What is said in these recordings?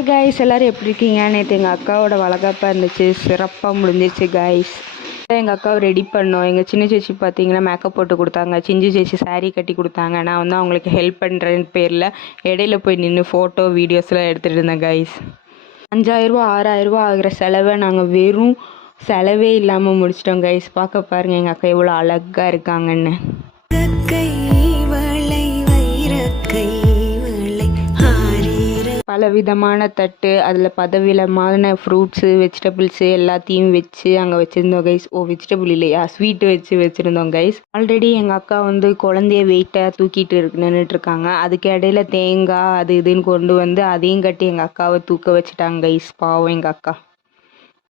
Hi guys எல்லோரும் எப்படி இருக்கீங்க? நேற்று எங்கள் அக்காவோட வளகாப்பாக இருந்துச்சு. சிறப்பாக முடிஞ்சிருச்சு காய்ஸ் எங்கள் அக்காவை ரெடி பண்ணோம். எங்கள் சின்ன சேச்சி பார்த்தீங்கன்னா மேக்கப் போட்டு கொடுத்தாங்க. சிஞ்சு சேச்சி சாரீ கட்டி கொடுத்தாங்க. நான் வந்து அவங்களுக்கு ஹெல்ப் பண்ணுறேன்னு பேரில் இடையில போய் நின்று ஃபோட்டோ வீடியோஸ்லாம் எடுத்துகிட்டு இருந்தேன் காய்ஸ் அஞ்சாயிரரூபா ஆறாயிரரூபா ஆகிற செலவை நாங்கள் வெறும் செலவே இல்லாமல் முடிச்சிட்டோம் கைஸ் பார்க்க பாருங்கள் எங்கள் அக்கா எவ்வளோ அழகாக இருக்காங்கன்னு. பல விதமான தட்டு அதில் பதவிதமான ஃப்ரூட்ஸு வெஜிடபிள்ஸு எல்லாத்தையும் வச்சு அங்கே வச்சுருந்தோம் கைஸ் ஓ வெஜிடபிள் இல்லையா? ஸ்வீட்டு வச்சு வச்சுருந்தோம் கைஸ் ஆல்ரெடி எங்கள் அக்கா வந்து குழந்தைய வெயிட்டாக தூக்கிட்டு இருக்கு நின்றுட்டு இருக்காங்க. அதுக்கு இடையில தேங்காய் அது இதுன்னு கொண்டு வந்து அதையும் கட்டி எங்கள் அக்காவை தூக்க வச்சுட்டாங்க கைஸ் பாவம் எங்கள் அக்கா.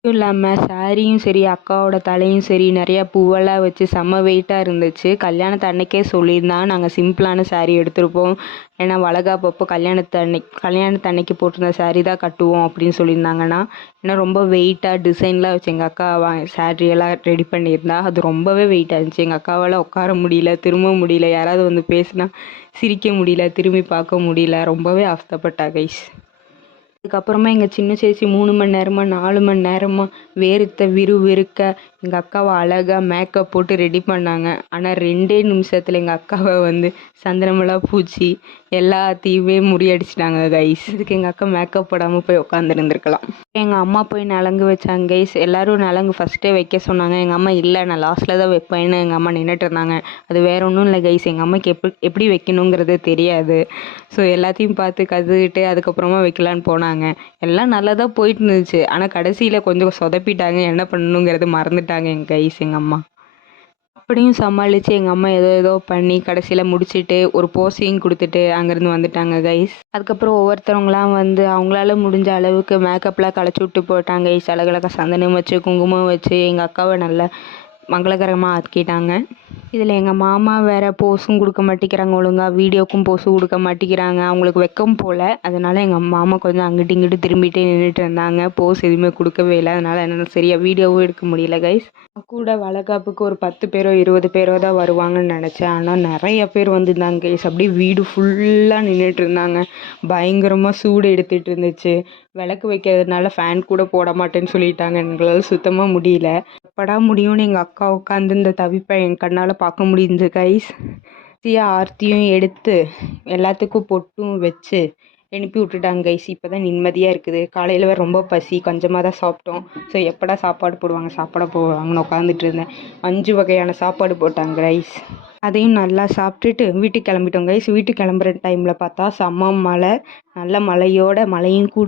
அதுவும் இல்லாமல் சாரியும் சரி அக்காவோட தலையும் சரி நிறையா பூவெல்லாம் வச்சு செம்ம வெயிட்டாக இருந்துச்சு. கல்யாணத்து அன்னைக்கே சொல்லியிருந்தான். நாங்கள் சிம்பிளான saree எடுத்திருப்போம். ஏன்னா வளகாப்பப்போ கல்யாணத்து அன்னைக்கு கல்யாணத்து அன்னைக்கு போட்டிருந்த saree தான் கட்டுவோம் அப்படின்னு சொல்லியிருந்தாங்கன்னா ஏன்னா ரொம்ப வெயிட்டாக டிசைன்லாம் வச்சு எங்கள் அக்கா வா ரெடி பண்ணியிருந்தா அது ரொம்பவே வெயிட்டாக இருந்துச்சு. எங்கள் அக்காவால் உட்கார முடியல திரும்ப முடியல. யாராவது வந்து பேசினா சிரிக்க முடியல திரும்பி பார்க்க முடியல. ரொம்பவே அவஸ்தப்பட்டா கைஸ் அதுக்கப்புறமா எங்கள் சின்ன சேச்சி மூணு மணி நேரமாக நாலு மணி நேரமாக வேர்த்த விறுவிறுக்க எங்கள் அக்காவை அழகாக மேக்கப் போட்டு ரெடி பண்ணாங்க. ஆனால் ரெண்டே நிமிஷத்தில் எங்கள் அக்காவை வந்து சந்திரமெல்லாம் பூச்சி எல்லாத்தையுமே முறியடிச்சிட்டாங்க கைஸ் இதுக்கு எங்கள் அக்கா மேக்கப் போடாமல் போய் உட்காந்துருந்துருக்கலாம் எங்கள் அம்மா போய் நலங்கு வச்சாங்க கைஸ் எல்லாரும் நலங்கு ஃபஸ்ட்டே வைக்க சொன்னாங்க. எங்கள் அம்மா இல்லை நான் லாஸ்ட்டில் தான் வைப்பேன்னு எங்கள் அம்மா நின்றுட்டு இருந்தாங்க. அது வேற ஒன்றும் இல்லை கைஸ் எங்கள் அம்மாக்கு எப்படி எப்படி வைக்கணுங்கிறது தெரியாது. ஸோ எல்லாத்தையும் பார்த்து கற்றுக்கிட்டு அதுக்கப்புறமா வைக்கலான்னு போனாங்க. எல்லாம் நல்லா தான் போயிட்டு இருந்துச்சு ஆனால் கடைசியில் கொஞ்சம் சொதப்பிட்டாங்க. என்ன பண்ணணுங்கிறது மறந்துட்டாங்க எங்கள் கைஸ் எங்கள் அம்மா. அப்படியும் சமாளித்து எங்கள் அம்மா ஏதோ ஏதோ பண்ணி கடைசியில் முடிச்சுட்டு ஒரு போஸையும் கொடுத்துட்டு அங்கேருந்து வந்துட்டாங்க கைஸ் அதுக்கப்புறம் ஒவ்வொருத்தவங்களாம் வந்து அவங்களால முடிஞ்ச அளவுக்கு மேக்கப்லாம் களைச்சி விட்டு போட்டாங்க கைஸ் அழகழகாக சந்தனம் வச்சு குங்குமம் வச்சு எங்கள் அக்காவை நல்லா மங்களகரமாக ஆக்கிட்டாங்க. இதில் எங்கள் மாமா வேறு போஸும் கொடுக்க மாட்டேங்கிறாங்க ஒழுங்காக வீடியோக்கும் போஸும் கொடுக்க மாட்டேங்கிறாங்க. அவங்களுக்கு வெக்கம் போல். அதனால் எங்கள் மாமா கொஞ்சம் அங்கிட்டு இங்கிட்டு திரும்பிகிட்டே நின்றுட்டு இருந்தாங்க. போஸ் எதுவுமே கொடுக்கவே இல்லை. அதனால் என்னால் சரியாக வீடியோவும் எடுக்க முடியல கைஸ் கூட வளகாப்புக்கு ஒரு பத்து பேரோ இருபது பேரோ தான் வருவாங்கன்னு நினச்சேன். ஆனால் நிறைய பேர் வந்திருந்தாங்க கைஸ் அப்படியே வீடு ஃபுல்லாக நின்றுட்டு இருந்தாங்க. பயங்கரமாக சூடு எடுத்துகிட்டு இருந்துச்சு. விளக்கு வைக்கிறதுனால ஃபேன் கூட போட மாட்டேன்னு சொல்லிட்டாங்க. எங்களால் சுத்தமாக முடியல. எப்படா முடியும்னு எங்கள் அக்கா உட்காந்து இந்த தவிப்பை என் கண்ணால் பார்க்க முடியுது கைஸ் ஆர்த்தியும் எடுத்து எல்லாத்துக்கும் பொட்டும் வச்சு அனுப்பி விட்டுட்டாங்க கைஸ் இப்போ தான் நிம்மதியாக இருக்குது. காலையில் வேறு ரொம்ப பசி கொஞ்சமாக தான் சாப்பிட்டோம். ஸோ எப்படா சாப்பாடு போடுவாங்க சாப்பாடு போடுவாங்கன்னு உட்காந்துட்டு இருந்தேன். அஞ்சு வகையான சாப்பாடு போட்டாங்க ரைஸ் அதையும் நல்லா சாப்பிட்டுட்டு வீட்டுக்கு கிளம்பிட்டோம் கைஸ் வீட்டுக்கு கிளம்புற டைமில் பார்த்தா செம்ம மழை. நல்ல மழையோட மழையும் கூ